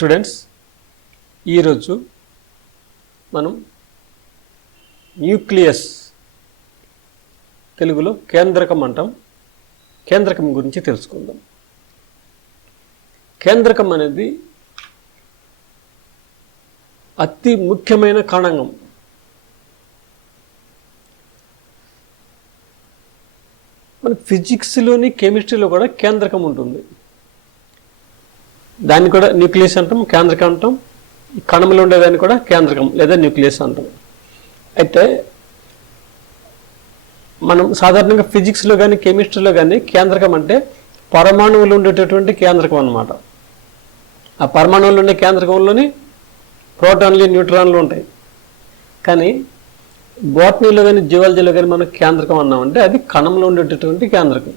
Students ఈరోజు మనం nucleus తెలుగులో కేంద్రకం అంటాం. కేంద్రకం గురించి తెలుసుకుందాం. కేంద్రకం అనేది అతి ముఖ్యమైన కణాంగం. మన ఫిజిక్స్లోని కెమిస్ట్రీలో కూడా కేంద్రకం ఉంటుంది. దాన్ని కూడా న్యూక్లియస్ అంటాం, కేంద్రకం అంటాం. కణంలో ఉండేదాన్ని కూడా కేంద్రకం లేదా న్యూక్లియస్ అంటాం. అయితే మనం సాధారణంగా ఫిజిక్స్లో కానీ కెమిస్ట్రీలో కానీ కేంద్రకం అంటే పరమాణువులు ఉండేటటువంటి కేంద్రకం అన్నమాట. ఆ పరమాణువులు ఉండే కేంద్రకంలోని ప్రోటాన్లు న్యూట్రాన్లు ఉంటాయి. కానీ బోటనీలో కానీ జియాలజీలో కానీ మనం కేంద్రకం అన్నామంటే అది కణంలో ఉండేటటువంటి కేంద్రకం.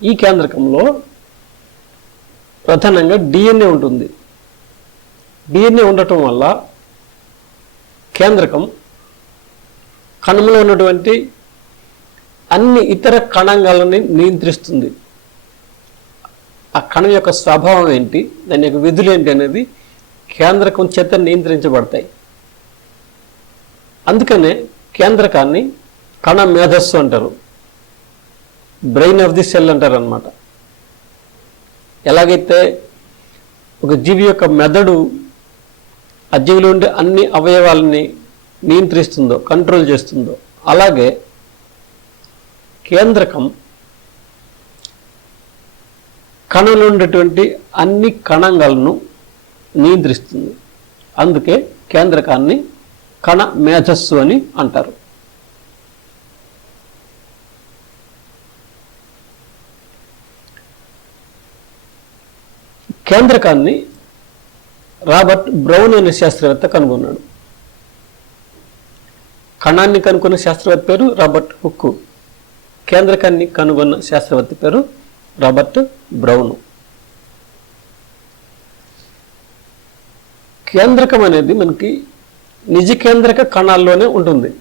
ఈ కేంద్రకంలో ప్రధానంగా డిఎన్ఏ ఉంటుంది. డిఎన్ఏ ఉండటం వల్ల కేంద్రకం కణంలో ఉన్నటువంటి అన్ని ఇతర కణాంగాలని నియంత్రిస్తుంది. ఆ కణం యొక్క స్వభావం ఏంటి, దాని యొక్క విధులు ఏంటి అనేది కేంద్రకం చేత నియంత్రించబడతాయి. అందుకనే కేంద్రకాన్ని కణ మేధస్సు అంటారు, బ్రెయిన్ ఆఫ్ ది సెల్ అంటారు అన్నమాట. ఎలాగైతే ఒక జీవి యొక్క మెదడు ఆ జీవిలో ఉండే అన్ని అవయవాలని నియంత్రిస్తుందో, కంట్రోల్ చేస్తుందో, అలాగే కేంద్రకం కణంలో ఉండేటువంటి అన్ని కణాంగాలను నియంత్రిస్తుంది. అందుకే కేంద్రకాన్ని కణ మేధస్సు అని అంటారు. కేంద్రకాన్ని రాబర్ట్ బ్రౌన్ అనే శాస్త్రవేత్త కనుగొన్నాడు. కణాన్ని కనుగొన్న శాస్త్రవేత్త పేరు రాబర్ట్ హుక్. కేంద్రకాన్ని కనుగొన్న శాస్త్రవేత్త పేరు రాబర్ట్ బ్రౌన్. కేంద్రకం అనేది మనకి నిజ కేంద్రక కణాల్లోనే ఉంటుంది.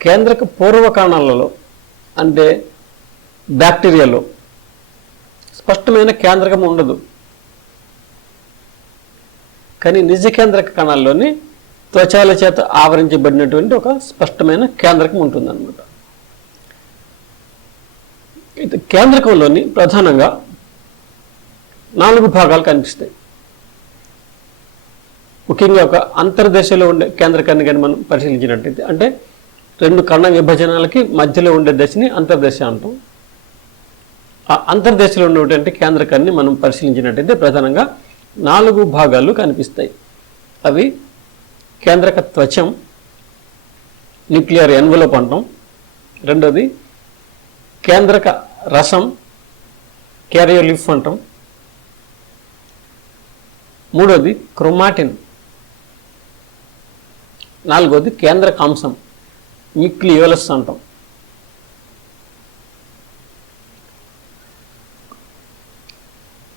కేంద్రక పూర్వ కణాలలో అంటే బ్యాక్టీరియాలో స్పష్టమైన కేంద్రకం ఉండదు. కానీ నిజ కేంద్రక కణాల్లోని త్వచాల చేత ఆవరించబడినటువంటి ఒక స్పష్టమైన కేంద్రకం ఉంటుందన్నమాట. అయితే కేంద్రకంలోని ప్రధానంగా 4 భాగాలు కనిపిస్తాయి. ముఖ్యంగా ఒక అంతర్దశలో ఉండే కేంద్రకాన్ని కానీ మనం పరిశీలించినట్టయితే, అంటే 2 కణ విభజనాలకి మధ్యలో ఉండే దశని అంతర్దశ అంటాం. ఆ అంతర్దశలో ఉన్నటువంటి కేంద్రకాన్ని మనం పరిశీలించినట్టయితే ప్రధానంగా 4 భాగాలు కనిపిస్తాయి. అవి కేంద్రక త్వచం, న్యూక్లియర్ ఎన్వలప్ అంటాం. రెండోది కేంద్రక రసం, క్యారియోలిఫ్ అంటాం. మూడోది క్రోమాటిన్. నాలుగోది కేంద్రక అంశం, న్యూక్లియోలస్ అంటాం.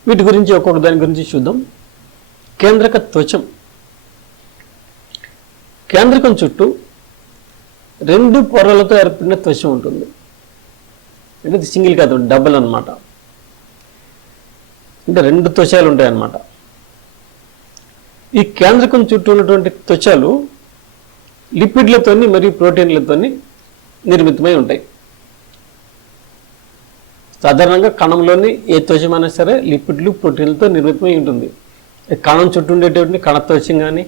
వీటి గురించి ఒక్కొక్క దాని గురించి చూద్దాం. కేంద్రక త్వచం. కేంద్రకం చుట్టూ 2 పొరలతో ఏర్పడిన త్వచం ఉంటుంది. అంటే సింగిల్ కాదు, డబుల్ అన్నమాట. అంటే 2 త్వచాలు ఉంటాయి అన్నమాట. ఈ కేంద్రకం చుట్టూ ఉన్నటువంటి త్వచాలు లిపిడ్లతోని మరియు ప్రోటీన్లతోని నిర్మితమై ఉంటాయి. సాధారణంగా కణంలోని ఏ త్వచమైనా సరే లిపిడ్లు, ప్రోటీన్లతో నిర్మితమై ఉంటుంది. కణం చుట్టూ ఉండేటువంటి కణత్వచం కానీ,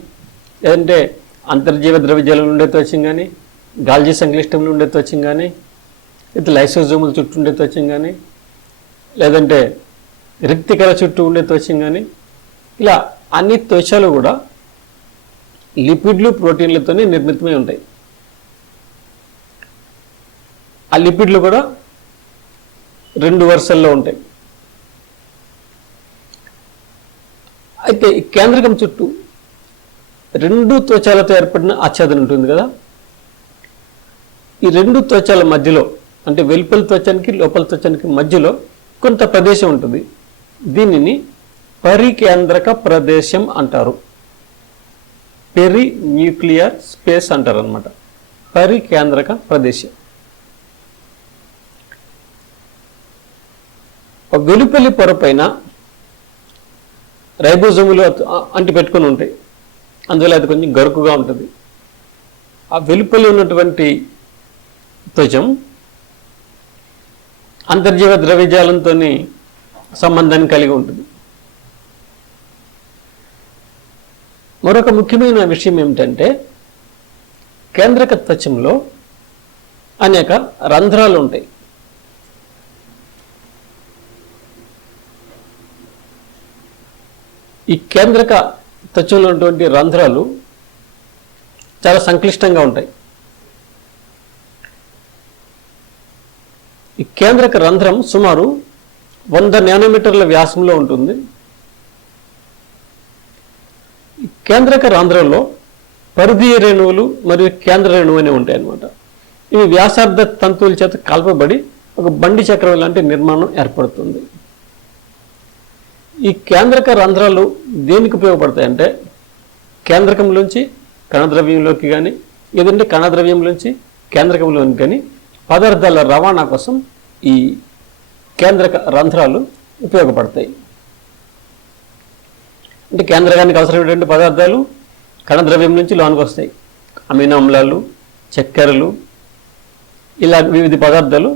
లేదంటే అంతర్జీవ ద్రవ్యజాలంలో ఉండే త్వచం కానీ, గాల్జీ సంక్లిష్టంలో ఉండే త్వచం కానీ, లేదా లైసోజోముల చుట్టూ ఉండే త్వచం కానీ, లేదంటే రిక్తికల చుట్టూ ఉండే త్వచం కానీ, ఇలా అన్ని త్వచాలు కూడా లిపిడ్లు, ప్రోటీన్లతోనే నిర్మితమై ఉంటాయి. ఆ లిపిడ్లు కూడా 2 వరుసల్లో ఉంటాయి. అయితే ఈ కేంద్రకం చుట్టూ 2 త్వచాలతో ఏర్పడిన ఆచ్ఛాదన ఉంటుంది కదా. ఈ 2 త్వచాల మధ్యలో, అంటే వెలుపల త్వచానికి లోపల త్వచానికి మధ్యలో కొంత ప్రదేశం ఉంటుంది. దీనిని పరికేంద్రక ప్రదేశం అంటారు. పెరి న్యూక్లియర్ స్పేస్ అంటారు అన్నమాట. పరికేంద్రక ప్రదేశం. ఒక వెలుపలి పొర పైన రైబోజోములు అంటి పెట్టుకొని ఉంటాయి, అందువల్ల అది కొంచెం గరుకుగా ఉంటుంది. ఆ వెలుపలి ఉన్నటువంటి త్వచం అంతర్జీవ ద్రవ్యజాలంతో సంబంధాన్ని కలిగి ఉంటుంది. మరొక ముఖ్యమైన విషయం ఏమిటంటే కేంద్రక త్వచంలో అనేక రంధ్రాలు ఉంటాయి. ఈ కేంద్రక త్వచంలో ఉన్నటువంటి రంధ్రాలు చాలా సంక్లిష్టంగా ఉంటాయి. ఈ కేంద్రక రంధ్రం సుమారు 100 నానోమీటర్ల వ్యాసంలో ఉంటుంది. ఈ కేంద్రక రంధ్రంలో పరిధీయ రేణువులు మరియు కేంద్ర రేణువు అనేవి ఉంటాయి అన్నమాట. ఇవి వ్యాసార్థ తంతువుల చేత కలపబడి ఒక బండి చక్రం లాంటి నిర్మాణం ఏర్పడుతుంది. ఈ కేంద్రక రంధ్రాలు దేనికి ఉపయోగపడతాయంటే కేంద్రకంలోంచి కణద్రవ్యంలోకి కానీ లేదంటే కణద్రవ్యంలోంచి కేంద్రకంలోకి కానీ పదార్థాల రవాణా కోసం ఈ కేంద్రక రంధ్రాలు ఉపయోగపడతాయి. అంటే కేంద్రకానికి అవసరమైనటువంటి పదార్థాలు కణద్రవ్యం నుంచి లోనికి వస్తాయి. అమినో ఆమ్లాలు, చక్కెరలు, ఇలా వివిధ పదార్థాలు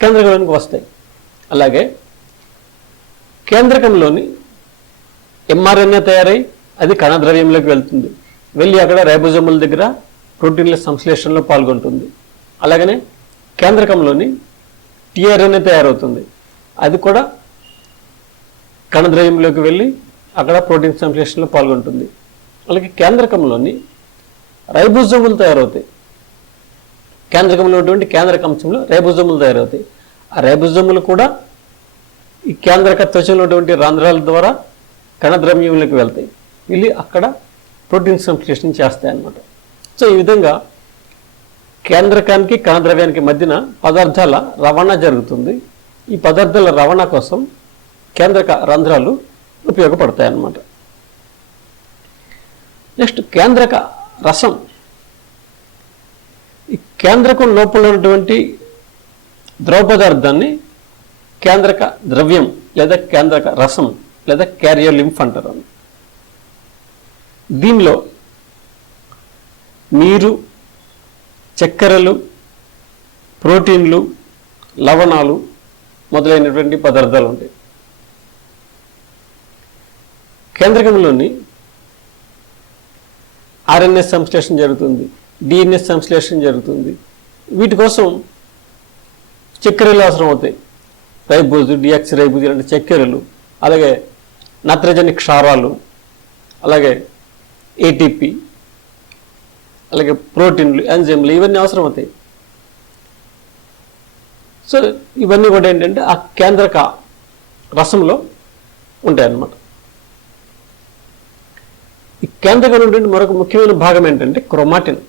కేంద్రకంలోనికి వస్తాయి. అలాగే కేంద్రకంలోని ఎంఆర్ఎన్ఏ తయారై అది కణద్రవ్యంలోకి వెళ్తుంది. వెళ్ళి అక్కడ రైబోజోముల దగ్గర ప్రోటీన్ల సంశ్లేషణలో పాల్గొంటుంది. అలాగనే కేంద్రకంలోని టీఆర్ఎన్ఏ తయారవుతుంది. అది కూడా కణద్రవ్యంలోకి వెళ్ళి అక్కడ ప్రోటీన్ సంశ్లేషణలో పాల్గొంటుంది. అలాగే కేంద్రకంలోని రైబోజోములు తయారవుతాయి. కేంద్రకంలో ఉన్నటువంటి కేంద్రకంశంలో రైబోజోములు తయారవుతాయి. ఆ రైబోజోములు కూడా ఈ కేంద్రక త్వచంలో ఉన్నటువంటి రంధ్రాల ద్వారా కణద్రవ్యంలోకి వెళ్తాయి. వెళ్ళి అక్కడ ప్రోటీన్ సంశ్లేషణ చేస్తాయి అన్నమాట. సో ఈ విధంగా కేంద్రకానికి కణద్రవ్యానికి మధ్యన పదార్థాల రవాణా జరుగుతుంది. ఈ పదార్థాల రవాణా కోసం కేంద్రక రంధ్రాలు ఉపయోగపడతాయి అన్నమాట. నెక్స్ట్ కేంద్రక రసం. ఈ కేంద్రకం లోపల ఉన్నటువంటి ద్రవ పదార్థాన్ని కేంద్రక ద్రవ్యం లేదా కేంద్రక రసం లేదా క్యారియర్ లింఫ్ అంటారు. దీనిలో నీరు, చక్కెరలు, ప్రోటీన్లు, లవణాలు మొదలైనటువంటి పదార్థాలు ఉంటాయి. కేంద్రకంలోని ఆర్ఎన్ఏ సంశ్లేషణ జరుగుతుంది, డిఎన్ఏ సంశ్లేషణ జరుగుతుంది. వీటి కోసం చక్కెరలు అవసరం అవుతాయి. రైబోజు, డియాక్సి రైబోజు ఇలాంటి చక్కెరలు, అలాగే నత్రజని క్షారాలు, అలాగే ఏటీపీ, అలాగే ప్రోటీన్లు, ఎంజైమ్లు ఇవన్నీ అవసరం అవుతాయి. సో ఇవన్నీ కూడా ఏంటంటే ఆ కేంద్రక రసంలో ఉంటాయి అన్నమాట. ఈ కేంద్రకంలో ఉన్నటువంటి మరొక ముఖ్యమైన భాగం ఏంటంటే క్రోమాటిన్.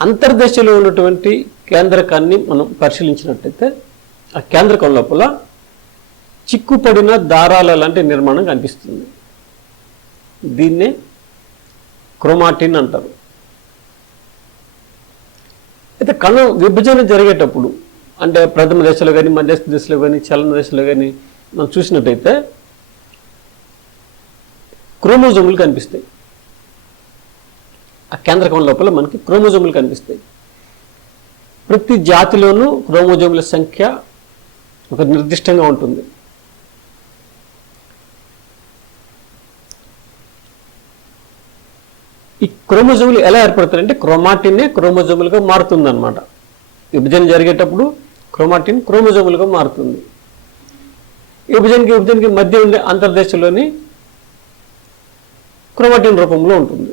అంతర్దశలో ఉన్నటువంటి కేంద్రకాన్ని మనం పరిశీలించినట్టయితే ఆ కేంద్రకం లోపల చిక్కుపడిన దారాల లాంటి నిర్మాణం కనిపిస్తుంది. దీన్నే క్రోమాటిన్ అంటారు. అయితే కణం విభజన జరిగేటప్పుడు అంటే ప్రథమ దశలో కానీ మధ్యస్థ దశలో కానీ చలన దశలో కానీ మనం చూసినట్టయితే క్రోమోజోములు కనిపిస్తాయి. ఆ కేంద్రకం లోపల మనకి క్రోమోజోములు కనిపిస్తాయి. ప్రతి జాతిలోనూ క్రోమోజోముల సంఖ్య ఒక నిర్దిష్టంగా ఉంటుంది. ఈ క్రోమోజోములు ఎలా ఏర్పడతాయంటే క్రోమాటిన్నే క్రోమోజోములుగా మారుతుంది అన్నమాట. విభజన జరిగేటప్పుడు క్రోమాటిన్ క్రోమోజోములుగా మారుతుంది. విభజనకి మధ్య ఉండే అంతర్దశలోని క్రోమాటిన్ రూపంలో ఉంటుంది.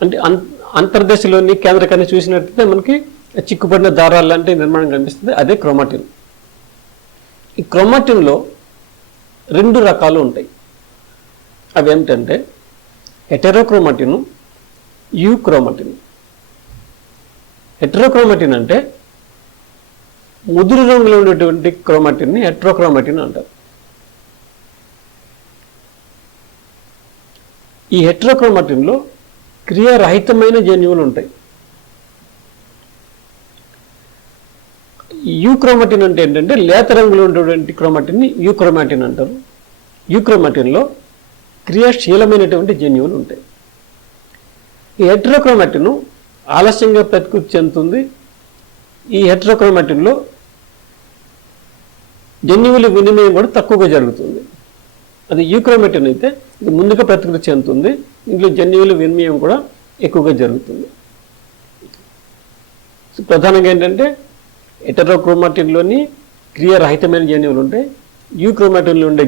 అంటే అంతర్దశలోని కేంద్రకాన్ని చూసినట్లయితే మనకి చిక్కుపడిన దారాలు లాంటి నిర్మాణం కనిపిస్తుంది. అదే క్రోమాటిన్. ఈ క్రోమాటిన్లో 2 రకాలు ఉంటాయి. అవి ఏమిటంటే హెటెరోక్రోమాటిన్, యూక్రోమాటిన్. హెటెరోక్రోమాటిన్ అంటే ముదురు రంగులో ఉండేటువంటి క్రోమాటిన్ని హెటెరోక్రోమాటిన్ అంటారు. ఈ హెటెరోక్రోమాటిన్లో క్రియారహితమైన జన్యువులు ఉంటాయి. యూక్రోమాటిన్ అంటే ఏంటంటే లేత రంగులో ఉన్నటువంటి క్రోమాటిన్ని యూక్రోమాటిన్ అంటారు. యూక్రోమాటిన్లో క్రియాశీలమైనటువంటి జన్యువులు ఉంటాయి. ఈ హెటరోక్రోమాటిన్ ఆలస్యంగా ప్రకృతి చెందుతుంది. ఈ హెటరోక్రోమాటిన్లో జన్యువుల వినిమయం కూడా తక్కువగా జరుగుతుంది. అది యూక్రోమాటిన్ అయితే ఇది ముందుగా ప్రతికృతి చెందుతుంది. ఇందులో జన్యువుల వినిమయం కూడా ఎక్కువగా జరుగుతుంది. ప్రధానంగా ఏంటంటే హెటరోక్రోమాటిన్లోని క్రియారహితమైన జన్యువులు ఉంటాయి. యూక్రోమాటిన్లో ఉండే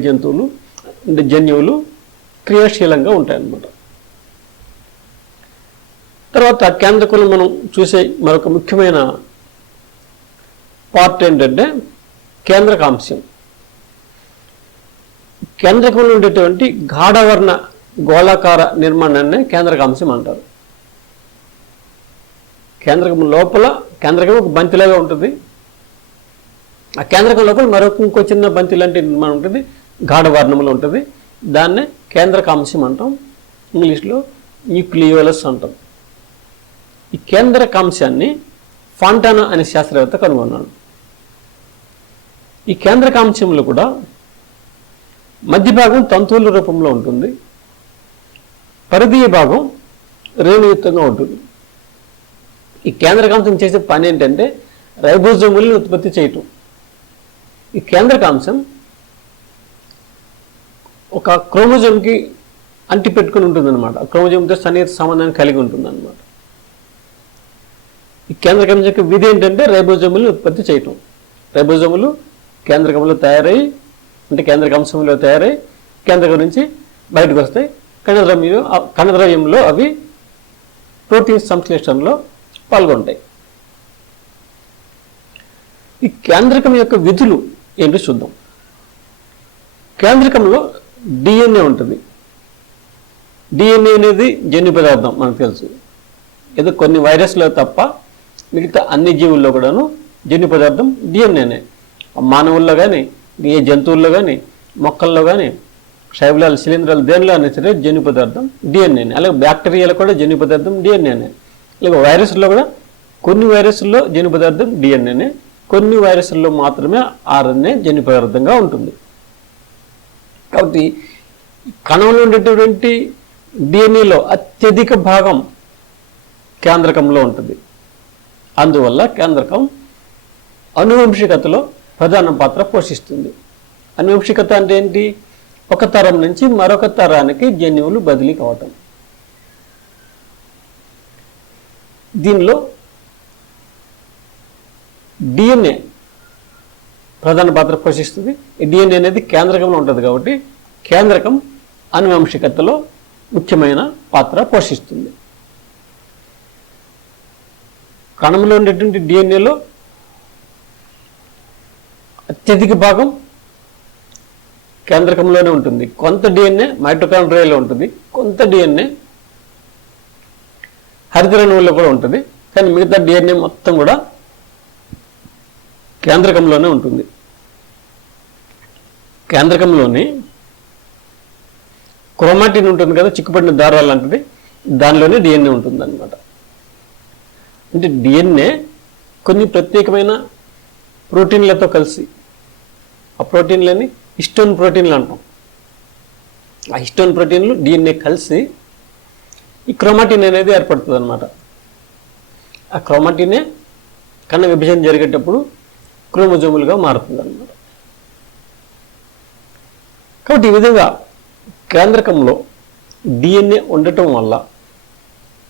జన్యువులు క్రియాశీలంగా ఉంటాయన్నమాట. తర్వాత కేంద్రకంలో మనం చూసే మరొక ముఖ్యమైన పార్ట్ ఏంటంటే కేంద్రకాంశం. కేంద్రకంలో ఉండేటువంటి గాఢవర్ణ గోళాకార నిర్మాణాన్ని కేంద్రకాంశం అంటారు. కేంద్రకం లోపల కేంద్రకం ఒక బంతిలాగా ఉంటుంది. ఆ కేంద్రకం లోపల ఇంకో చిన్న బంతి లాంటి నిర్మాణం ఉంటుంది, గాఢవర్ణంలో ఉంటుంది. దాన్నే కేంద్రకాంశం అంటాం. ఇంగ్లీష్లో న్యూక్లియోలస్ అంటాం. ఈ కేంద్రకాంశాన్ని ఫాంటానా అనే శాస్త్రవేత్త కనుగొన్నాడు. ఈ కేంద్రకాంశంలో కూడా మధ్య భాగం తంతువుల రూపంలో ఉంటుంది, పరిధీయ భాగం రేణుయుక్తంగా ఉంటుంది. ఈ కేంద్రకాంశం చేసే పని ఏంటంటే రైబోజోములను ఉత్పత్తి చేయటం. ఈ కేంద్రకాంశం ఒక క్రోమోజోమ్కి అంటి పెట్టుకుని ఉంటుందన్నమాట. క్రోమోజోమ్తో సన్నిహిత సంబంధాన్ని కలిగి ఉంటుందన్నమాట. ఈ కేంద్రకాంశం యొక్క విధి ఏంటంటే రైబోజోములను ఉత్పత్తి చేయటం. రైబోజోములు కేంద్రకంలో తయారై కేంద్రకాంశంలో తయారై కేంద్రకం నుంచి బయటకు వస్తాయి. కణద్రవ్యంలో అవి ప్రోటీన్ సంశ్లేషణలో పాల్గొంటాయి. ఈ కేంద్రకం యొక్క విధులు ఏంటో చూద్దాం. కేంద్రకంలో డిఎన్ఏ ఉంటుంది. డిఎన్ఏ అనేది జన్యు పదార్థం మనకు తెలుసు. ఏదో కొన్ని వైరస్లో తప్ప మిగతా అన్ని జీవుల్లో కూడాను జన్యు పదార్థం డిఎన్ఏనే. మానవుల్లో కానీ ఏ జంతువుల్లో కానీ మొక్కల్లో కానీ శైవలాలు శిలీంధ్రాలు దేనిలో అయినా సరే జన్యు పదార్థం డిఎన్ఏనే. అలాగే బ్యాక్టీరియాలో కూడా జన్యు పదార్థం డిఎన్ఏనే. అలాగే వైరస్లో కూడా కొన్ని వైరస్ల్లో జన్యు పదార్థం డిఎన్ఏనే, కొన్ని వైరస్ల్లో మాత్రమే ఆర్ఎన్ఏ జన్యు పదార్థంగా ఉంటుంది. కాబట్టి కణంలో ఉండేటువంటి డిఎన్ఏలో అత్యధిక భాగం కేంద్రకంలో ఉంటుంది. అందువల్ల కేంద్రకం అనువంశికతలో ప్రధాన పాత్ర పోషిస్తుంది. అనువంశికత అంటే ఏంటి? ఒక తరం నుంచి మరొక తరానికి జన్యువులు బదిలీ కావటం. దీనిలో డిఎన్ఏ ప్రధాన పాత్ర పోషిస్తుంది. ఈ డిఎన్ఏ అనేది కేంద్రకంలో ఉంటుంది కాబట్టి కేంద్రకం అనువంశికతలో ముఖ్యమైన పాత్ర పోషిస్తుంది. కణంలో ఉండేటువంటి డిఎన్ఏలో అత్యధిక భాగం కేంద్రకంలోనే ఉంటుంది. కొంత డిఎన్ఏ మైటోకాండ్రియాలో ఉంటుంది, కొంత డిఎన్ఏ హరితరేణువుల్లో కూడా ఉంటుంది. కానీ మిగతా డిఎన్ఏ మొత్తం కూడా కేంద్రకంలోనే ఉంటుంది. కేంద్రకంలోని క్రోమాటిన్ ఉంటుంది కదా, చిక్కుపడిన దారాలు లాంటిది, దానిలోనే డిఎన్ఏ ఉంటుంది అన్నమాట. అంటే డిఎన్ఏ కొన్ని ప్రత్యేకమైన ప్రోటీన్లతో కలిసి, ఆ ప్రోటీన్లని హిస్టోన్ ప్రోటీన్లు అంటాం. ఆ హిస్టోన్ ప్రోటీన్లు డిఎన్ఏ కలిసి ఈ క్రోమాటిన్ అనేది ఏర్పడుతుంది అన్నమాట. ఆ క్రోమాటినే కణ విభజన జరిగేటప్పుడు క్రోమోజోములుగా మారుతుంది అన్నమాట. కాబట్టి ఈ విధంగా కేంద్రకంలో డిఎన్ఏ ఉండటం వల్ల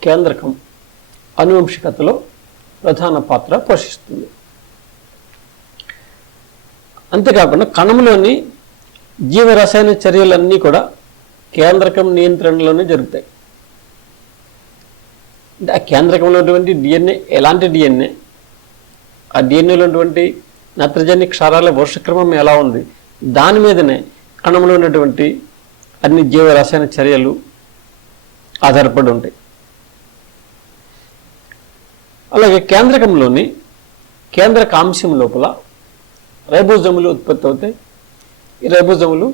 కేంద్రకం అనువంశికతలో ప్రధాన పాత్ర పోషిస్తుంది. అంతేకాకుండా కణంలోని జీవరసాయన చర్యలన్నీ కూడా కేంద్రకం నియంత్రణలోనే జరుగుతాయి. అంటే ఆ కేంద్రకంలో ఉన్నటువంటి డిఎన్ఏ ఎలాంటి డిఎన్ఏ, ఆ డిఎన్ఏలో ఉన్నటువంటి నత్రజని క్షారాల వర్షక్రమం ఎలా ఉంది, దాని మీదనే కణంలో ఉన్నటువంటి అన్ని జీవరసాయన చర్యలు ఆధారపడి ఉంటాయి. అలాగే కేంద్రకంలోని కేంద్రకాంశం లోపల రైబోజోములు ఉత్పత్తి అవుతాయి. ఈ రైబోజోములు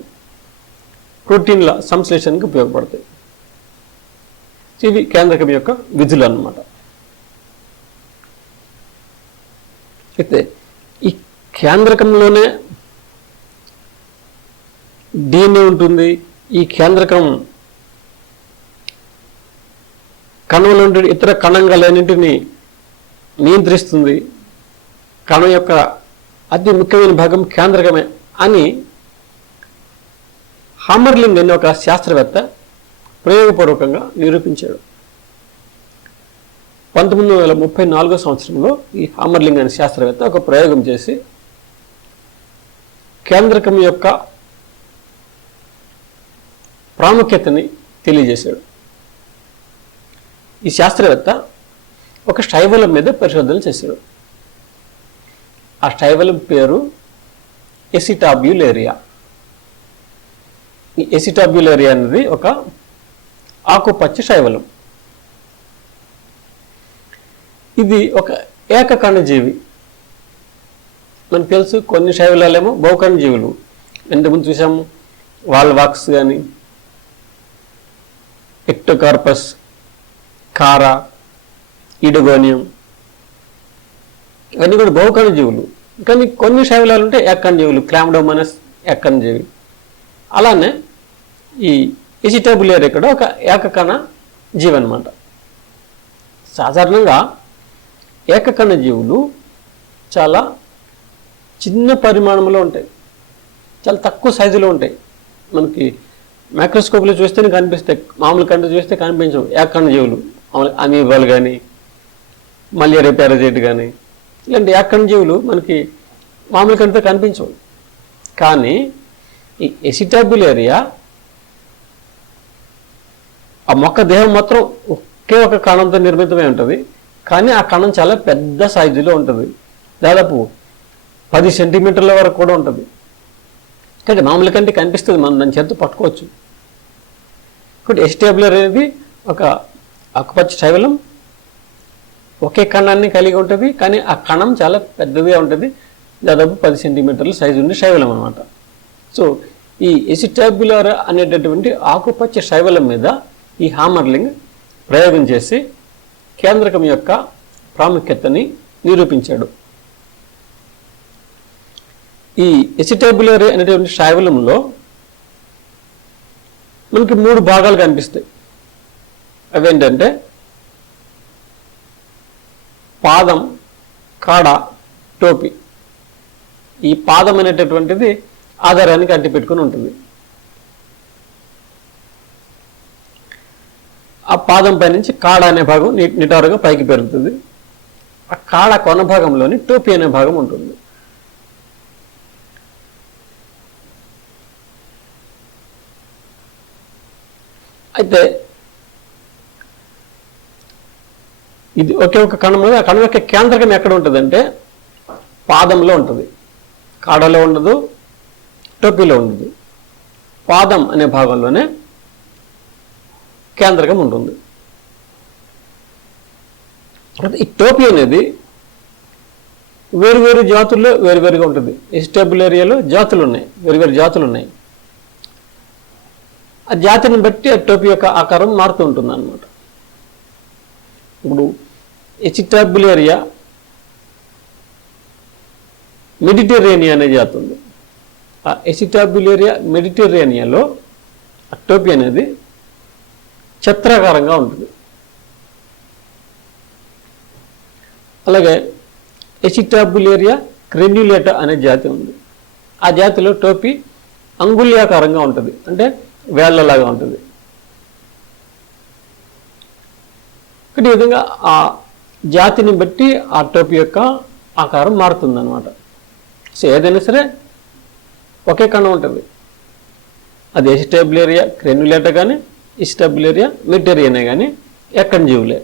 ప్రోటీన్ల సంశ్లేషణకు ఉపయోగపడతాయి. ఇవి కేంద్రకం యొక్క విధులు అన్నమాట. అయితే ఈ కేంద్రకంలోనే DNA ఉంటుంది. ఈ కేంద్రకం కణంలో ఉండే ఇతర కణంగాలన్నింటినీ నియంత్రిస్తుంది. కణం యొక్క అతి ముఖ్యమైన భాగం కేంద్రకమే అని హామర్లింగ్ అనే ఒక శాస్త్రవేత్త ప్రయోగపూర్వకంగా నిరూపించాడు. 1934 సంవత్సరంలో ఈ హామర్లింగ్ అనే శాస్త్రవేత్త ఒక ప్రయోగం చేసి కేంద్రకం యొక్క ప్రాముఖ్యతని తెలియజేశాడు. ఈ శాస్త్రవేత్త ఒక స్టైవలం మీద పరిశోధనలు చేశాడు. ఆ స్టైవలం పేరు ఎసిటాబ్యులేరియా. ఈ ఎసిటాబ్యులేరియా అనేది ఒక ఆకుపచ్చ శైవలం. ఇది ఒక ఏకకణజీవి. మనకు తెలుసు కొన్ని శైవలాలేమో బహుకణజీవులు. ఇంతకుముందు చూసాము వాల్వాక్స్ కానీ, ఎక్టోకార్పస్, కారా, ఇడగోనియం, ఇవన్నీ కూడా బహుకణజీవులు. కానీ కొన్ని శైవలాలు ఉంటే ఏకకణజీవులు. క్లామ్డోమోనస్ ఏకకణజీవి. అలానే ఈ ఎసిటాబ్యులేరియా కూడా ఒక ఏకకణ జీవి అన్నమాట. సాధారణంగా ఏకకణ జీవులు చాలా చిన్న పరిమాణంలో ఉంటాయి, చాలా తక్కువ సైజులో ఉంటాయి. మనకి మైక్రోస్కోప్లో చూస్తేనే కనిపిస్తాయి, మామూలు కంటే చూస్తే కనిపించవు. ఏకకణ జీవులు అమీబాలు కానీ, మలేరియా పారాజైట్ కానీ, ఇలాంటి ఏకకణ జీవులు మనకి మామూలు కంటే కనిపించవు. కానీ ఈ ఎసిటాబ్యులేరియా ఆ మొక్క దేహం మాత్రం ఒకే ఒక కణంతో నిర్మితమై ఉంటుంది. కానీ ఆ కణం చాలా పెద్ద సైజులో ఉంటుంది. దాదాపు 10 సెంటీమీటర్ల వరకు కూడా ఉంటుంది. కానీ మామూలు కంటే కనిపిస్తుంది, మనం దాని చేతితో పట్టుకోవచ్చు. కాబట్టి ఎసిటాబ్యులేరియా అనేది ఒక ఆకుపచ్చ శైవలం, ఒకే కణాన్ని కలిగి ఉంటుంది. కానీ ఆ కణం చాలా పెద్దదిగా ఉంటుంది, దాదాపు 10 సెంటీమీటర్ల సైజు ఉండే శైవలం అనమాట. సో ఈ ఎసిటాబ్యులేరియా అనేటటువంటి ఆకుపచ్చ శైవలం మీద ఈ హామర్లింగ్ ప్రయోగం చేసి కేంద్రకం యొక్క ప్రాముఖ్యతని నిరూపించాడు. ఈ ఎసిటాబ్యులేరియా అనేటువంటి శైవలంలో మనకి 3 భాగాలు కనిపిస్తాయి. అవేంటంటే పాదం, కాడ, టోపి. ఈ పాదం అనేటటువంటిది ఆధారానికి అంటిపెట్టుకుని ఉంటుంది. ఆ పాదం పై నుంచి కాడ అనే భాగం నిటారుగా పైకి పెరుగుతుంది. ఆ కాడ కొన భాగంలోని టోపీ అనే భాగం ఉంటుంది. అయితే ఇది ఒకే ఒక కణం. ఆ కణం యొక్క కేంద్రకం ఎక్కడ ఉంటుందంటే పాదంలో ఉంటుంది, కాడలో ఉండదు, టోపీలో ఉండదు. పాదం అనే భాగంలోనే కేంద్రకం ఉంటుంది. ఈ టోపీ అనేది వేరు జాతుల్లో వేరువేరుగా ఉంటుంది. ఎసిటాబ్యులేరియాలో జాతులు ఉన్నాయి, వేరు జాతులు ఉన్నాయి. ఆ జాతిని బట్టి ఆ టోపీ యొక్క ఆకారం మారుతూ ఉంటుంది అన్నమాట. ఇప్పుడు ఎసిటాబ్యులేరియా మెడిటరేనియా అనే జాతి ఉంది. ఆ ఎసిటాబ్యులేరియా మెడిటరేనియాలో ఆ టోపీ అనేది చక్రాకారంగా ఉంటుంది. అలాగే ఎసిటాబ్యులేరియా క్రెన్యులేటా అనే జాతి ఉంది. ఆ జాతిలో టోపీ అంగుళ్యాకారంగా ఉంటుంది, అంటే వేళ్లలాగా ఉంటుంది. ఈ విధంగా ఆ జాతిని బట్టి ఆ టోపీ యొక్క ఆకారం మారుతుంది అన్నమాట. సో ఏదైనా సరే ఒకే కణం ఉంటుంది. అది ఎసిటాబ్యులేరియా క్రెన్యులేటా కానీ, ఎసిటాబ్యులేరియా మెడిటరేనియా కానీ ఏకకణజీవులే.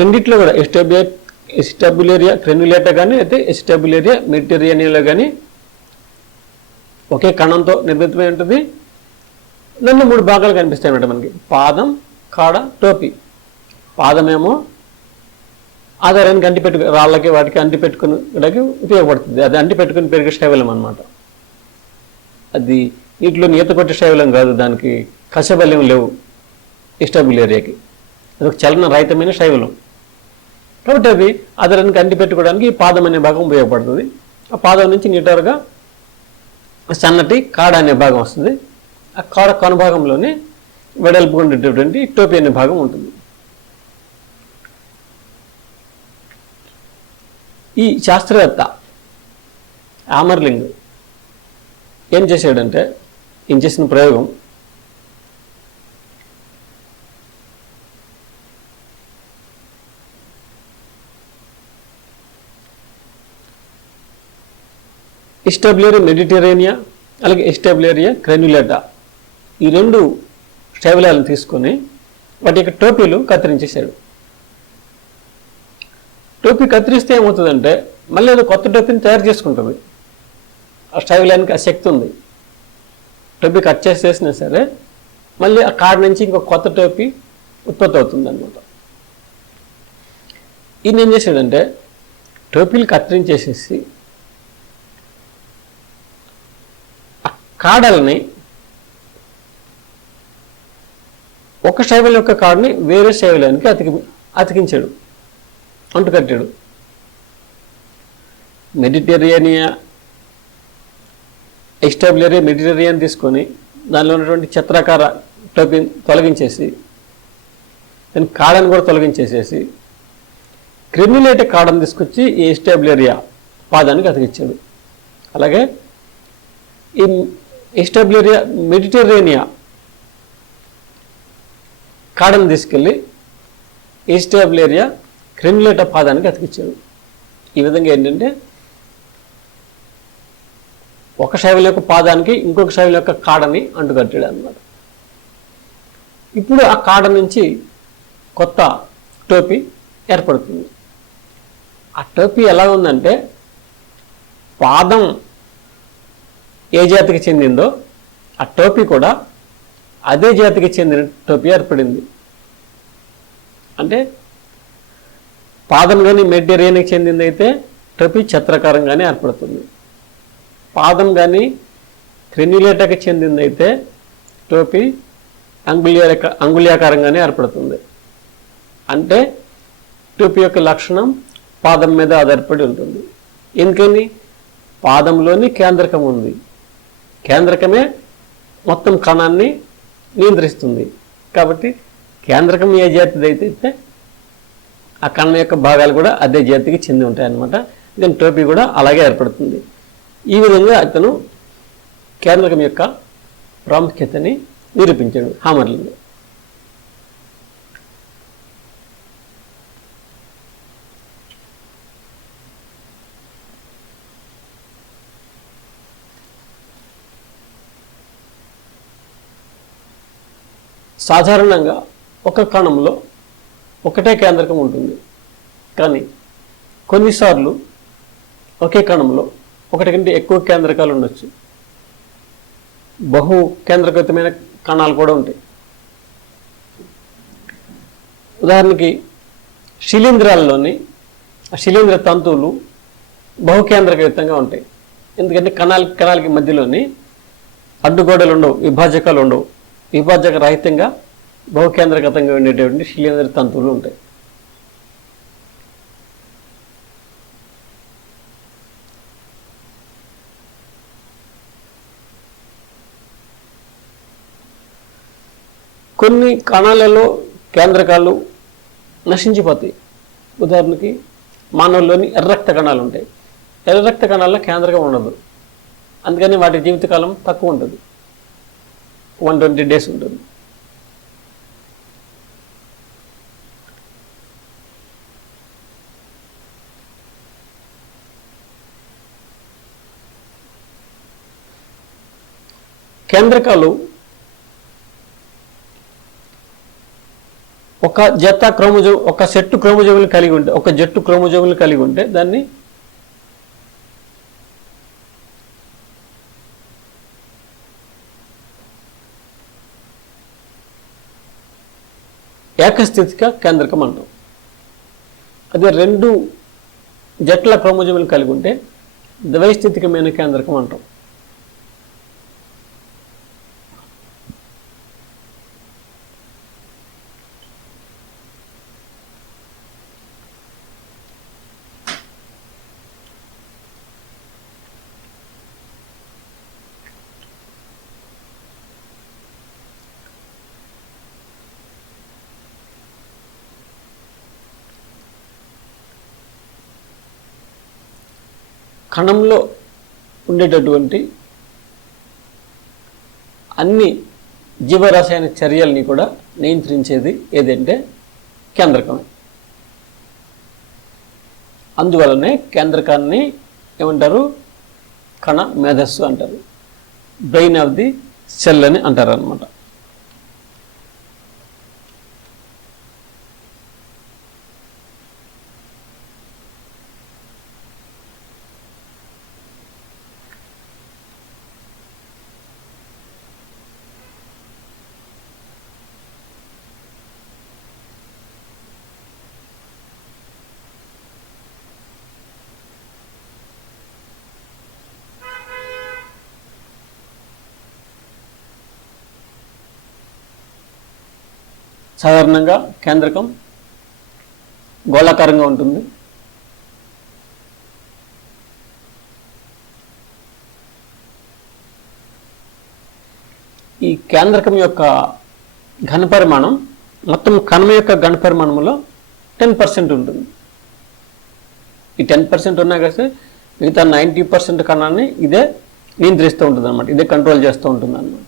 రెండిట్లో కూడా ఎసిటాబ్యులేరియా క్రెన్యులేటా కానీ, అయితే ఎసిటాబ్యులేరియా మెడిటరేనియాలో కానీ ఒకే కణంతో నిర్మితమై ఉంటుంది. దానిలో 3 భాగాలు కనిపిస్తాయి అన్నమాట మనకి: పాదం, కాడ, టోపీ. పాదమేమో ఆధారానికి అంటిపెట్టుకు రాళ్ళకి వాటికి అంటిపెట్టుకునేకి ఉపయోగపడుతుంది. అది అంటిపెట్టుకుని పెరిగే శైవలం అనమాట. అది నీటిలో ఈత కొట్టే శైవలం కాదు, దానికి కషబల్యం లేవు ఎసిటాబ్యులేరియాకి. అదొక చలన రహితమైన శైవలం. కాబట్టి అది అదరానికి అంటి పెట్టుకోవడానికి ఈ పాదం అనే భాగం ఉపయోగపడుతుంది. ఆ పాదం నుంచి నిటారుగా సన్నటి కాడ అనే భాగం వస్తుంది. ఆ కాడ కనుభాగంలోనే వెడల్పుగా ఉండేటటువంటి టోపీ అనే భాగం ఉంటుంది. ఈ శాస్త్రవేత్త ఆమర్లింగ్ ఏం చేశాడంటే, ఏం చేసిన ప్రయోగం, ఎస్టాబ్లియరియా మెడిటరేనియా అలాగే ఎస్టాబ్లియరియా క్రెన్యులేటా ఈ రెండు శైవలాలను తీసుకొని వాటి యొక్క టోపీలు కత్తిరించేశాడు. టోపీ కత్తిరిస్తే ఏమవుతుందంటే మళ్ళీ అది కొత్త టోపీని తయారు చేసుకుంటుంది. ఆ శైవలానికి ఆ శక్తి ఉంది. టోపీ కట్ చేసేసినా సరే మళ్ళీ ఆ కాడ నుంచి ఇంకొక కొత్త టోపీ ఉత్పత్తి అవుతుంది అనమాట. ఈయన ఏం చేశాడంటే టోపీలు కత్తిరించేసేసి ఆ కాడల్ని ఒక శైవల యొక్క కాడని వేరే శైవలానికి అతికించాడు, అంటుకట్టాడు. మెడిటరేనియా ఎస్టాబ్లియరియా మెడిటరేనియా తీసుకొని దానిలో ఉన్నటువంటి చక్రాకార టోపీని తొలగించేసి దాని కాడని కూడా తొలగించేసేసి క్రెన్యులేటా కాడని తీసుకొచ్చి ఈ ఎస్టాబ్లియరియా పాదానికి అతికించాడు. అలాగే ఈ ఎస్టాబ్లియరియా మెడిటరేనియా కాడని తీసుకెళ్ళి ఎస్టాబ్లియరియా క్రెన్యులేటా పాదానికి అతికించాడు. ఈ విధంగా ఏంటంటే ఒక శైవల యొక్క పాదానికి ఇంకొక శైవల యొక్క కాడని అంటుకట్టాడు అన్నమాట. ఇప్పుడు ఆ కాడ నుంచి కొత్త టోపీ ఏర్పడుతుంది. ఆ టోపీ ఎలా ఉందంటే పాదం ఏ జాతికి చెందిందో ఆ టోపీ కూడా అదే జాతికి చెందిన టోపీ ఏర్పడింది. అంటే పాదం కానీ మెడిటరేనియాకి చెందింది అయితే టోపీ చక్రాకారంగానే ఏర్పడుతుంది. పాదం కానీ క్రెన్యులేటాకి చెందింది అయితే టోపీ అంగుళ్యాకారంగానే ఏర్పడుతుంది. అంటే టోపీ యొక్క లక్షణం పాదం మీద ఆధారపడి ఉంటుంది. ఎందుకని పాదంలోని కేంద్రకం ఉంది. కేంద్రకమే మొత్తం కణాన్ని నియంత్రిస్తుంది. కాబట్టి కేంద్రకం ఏ జాతిది అయితే ఆ కణం యొక్క భాగాలు కూడా అదే జాతికి చెంది ఉంటాయి అన్నమాట. దీని టోపీ కూడా అలాగే ఏర్పడుతుంది. ఈ విధంగా అతను కేంద్రకం యొక్క ప్రాముఖ్యతని నిరూపించాడు హామర్లింగ్. సాధారణంగా ఒక కణంలో ఒకటే కేంద్రకం ఉంటుంది. కానీ కొన్నిసార్లు ఒకే కణంలో ఒకటి కంటే ఎక్కువ కేంద్రకాలు ఉండొచ్చు. బహు కేంద్రకృతమైన కణాలు కూడా ఉంటాయి. ఉదాహరణకి శిలీంధ్రాల్లోని శిలీంధ్ర తంతువులు బహుకేంద్రకయుతంగా ఉంటాయి. ఎందుకంటే కణాలకి మధ్యలోని అడ్డుగోడలు ఉండవు, విభాజకాలు ఉండవు. విభాజక రహితంగా బహుకేంద్రగతంగా ఉండేటువంటి శిలీంధ్ర తంతువులు ఉంటాయి. కొన్ని కణాలలో కేంద్రకాలు నశించిపోతాయి. ఉదాహరణకి మానవుల్లోని ఎర్రక్త కణాలు ఉంటాయి. ఎర్రక్త కణాల్లో కేంద్రకం ఉండదు. అందుకని వాటి జీవితకాలం తక్కువ ఉంటుంది, 120 days ఉంటుంది. కేంద్రకాలు ఒక జత క్రోమోజోమ్ ఒక సెట్ క్రోమోజోములు కలిగి ఉంటే ఒక జట్టు క్రోమోజోములు కలిగి ఉంటే దాన్ని ఏకస్థితిక కేంద్రకం అంటాం. అదే రెండు జట్ల క్రోమోజోములు కలిగి ఉంటే ద్వైస్థితికమైన కేంద్రకం అంటాం. కణంలో ఉండేటటువంటి అన్ని జీవరసాయన చర్యల్ని కూడా నియంత్రించేది ఏదంటే కేంద్రకమే. అందువలనే కేంద్రకాన్ని ఏమంటారు? కణ మేధస్సు అంటారు, బ్రెయిన్ ఆఫ్ ది సెల్ అని అంటారు అన్నమాట. సాధారణంగా కేంద్రకం గోళాకారంగా ఉంటుంది. ఈ కేంద్రకం యొక్క ఘనపరిమాణం మొత్తం కణం యొక్క ఘనపరిమాణంలో 10% ఉంటుంది. ఈ 10% ఉన్నా కదా మిగతా 90% కణాన్ని ఇదే నియంత్రిస్తూ ఉంటుంది అన్నమాట, ఇదే కంట్రోల్ చేస్తూ ఉంటుంది అన్నమాట.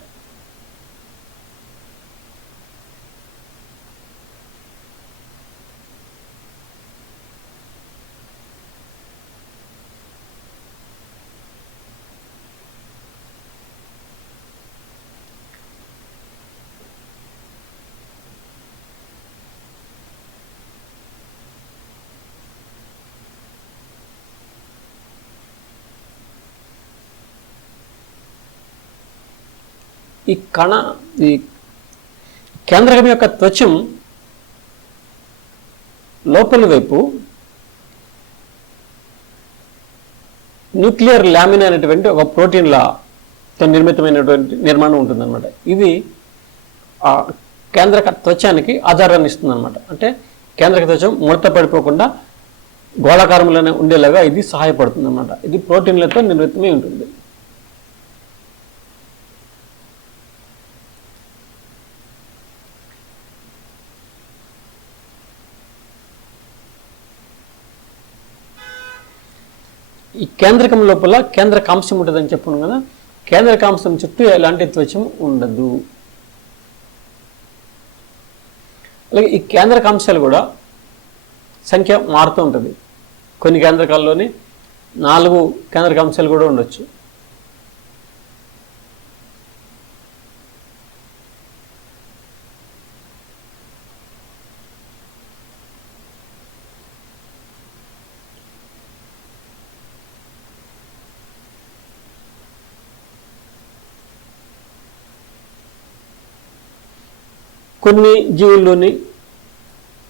ఈ కేంద్రకం యొక్క త్వచం లోపలి వైపు న్యూక్లియర్ లామిన్ అనేటువంటి ఒక ప్రోటీన్లతో నిర్మితమైనటువంటి నిర్మాణం ఉంటుందన్నమాట. ఇది ఆ కేంద్రక త్వచానికి ఆధారాన్ని ఇస్తుంది అనమాట. అంటే కేంద్రక త్వచం ముడత పడిపోకుండా గోళాకారంలోనే ఉండేలాగా ఇది సహాయపడుతుంది అన్నమాట. ఇది ప్రోటీన్లతో నిర్మితమై ఉంటుంది. ఈ కేంద్రకం లోపల కేంద్రకాంశం ఉంటుందని చెప్పాను కదా, కేంద్రకాంశం చుట్టూ ఎలాంటి త్వచం ఉండదు. అలాగే ఈ కేంద్రకాంశాలు కూడా సంఖ్య మారుతూ ఉంటుంది. కొన్ని కేంద్రకాల్లోని 4 కేంద్రకాంశాలు కూడా ఉండొచ్చు. కొన్ని జీవుల్లోని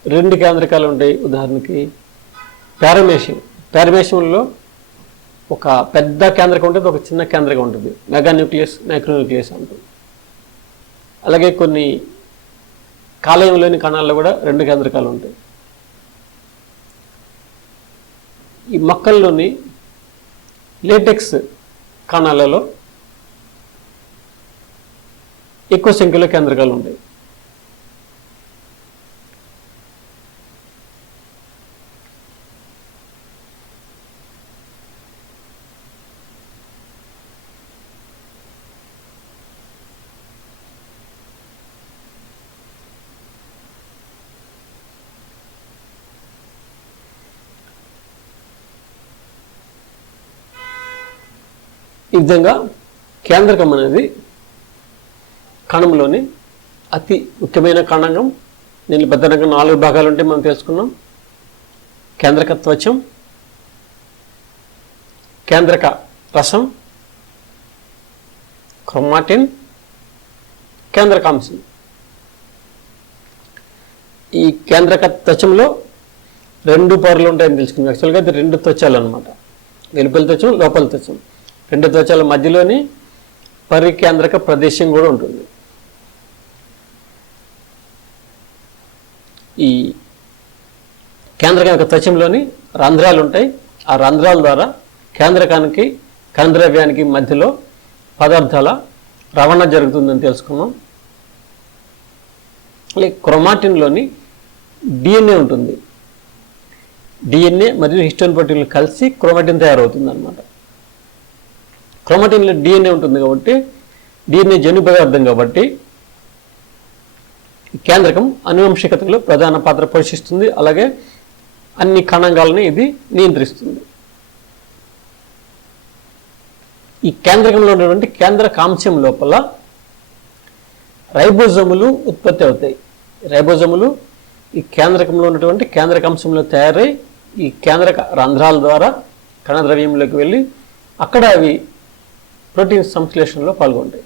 2 కేంద్రకాలు ఉంటాయి. ఉదాహరణకి పారమేషియంలో ఒక పెద్ద కేంద్రకం ఉంటుంది, ఒక చిన్న కేంద్రకం ఉంటుంది, మెగా న్యూక్లియస్, మైక్రో న్యూక్లియస్ అంటుంది. అలాగే కొన్ని కాలేయంలోని కణాల్లో కూడా 2 కేంద్రకాలు ఉంటాయి. ఈ మొక్కల్లోని లేటెక్స్ కణాలలో ఎక్కువ సంఖ్యలో కేంద్రకాలు ఉంటాయి. ఈ విధంగా కేంద్రకం అనేది కణంలోని అతి ముఖ్యమైన కణంగం. దీనిలో ప్రధానంగా 4 భాగాలు ఉంటే మనం తెలుసుకున్నాం. కేంద్రక త్వచం, కేంద్రక రసం, క్రోమాటిన్, కేంద్రకాంశం. ఈ కేంద్రక త్వచంలో 2 పొరలు ఉంటాయని తెలుసుకున్నాం. యాక్చువల్గా అది 2 త్వచాలు అనమాట, వెలుపలి త్వచం, లోపల త్వచం. 2 త్వచాల మధ్యలోని పరికేంద్రక ప్రదేశం కూడా ఉంటుంది. ఈ కేంద్రకం యొక్క త్వచంలోని రంధ్రాలు ఉంటాయి. ఆ రంధ్రాల ద్వారా కేంద్రకానికి కణద్రవ్యానికి మధ్యలో పదార్థాల రవాణా జరుగుతుందని తెలుసుకున్నాం. అలాగే క్రోమాటిన్లోని DNA ఉంటుంది. డిఎన్ఏ మరియు హిస్టోన్ ప్రోటీన్లు కలిసి క్రోమాటిన్ తయారవుతుంది అనమాట. క్రోమాటిన్లో డిఎన్ఏ ఉంటుంది కాబట్టి, డిఎన్ఏ జన్యు పదార్థం కాబట్టి కేంద్రకం అనువంశికతలో ప్రధాన పాత్ర పోషిస్తుంది. అలాగే అన్ని కణాంగాలని ఇది నియంత్రిస్తుంది. ఈ కేంద్రకంలో ఉన్నటువంటి కేంద్రకాంశం లోపల రైబోజోములు ఉత్పత్తి అవుతాయి. రైబోజోములు ఈ కేంద్రకంలో ఉన్నటువంటి కేంద్రకాంశంలో తయారై ఈ కేంద్రక రంధ్రాల ద్వారా కణద్రవ్యంలోకి వెళ్ళి అక్కడ అవి ప్రోటీన్ సంశ్లేషణలో పాల్గొంటాయి.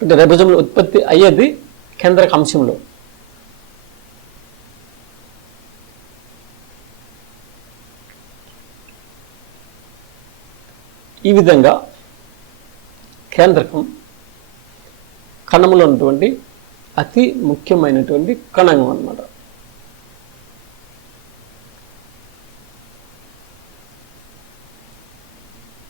అంటే రైబోజోములు ఉత్పత్తి అయ్యేది కేంద్రకాంశంలో. ఈ విధంగా కేంద్రకం కణములో ఉన్నటువంటి అతి ముఖ్యమైనటువంటి కణం అన్నమాట.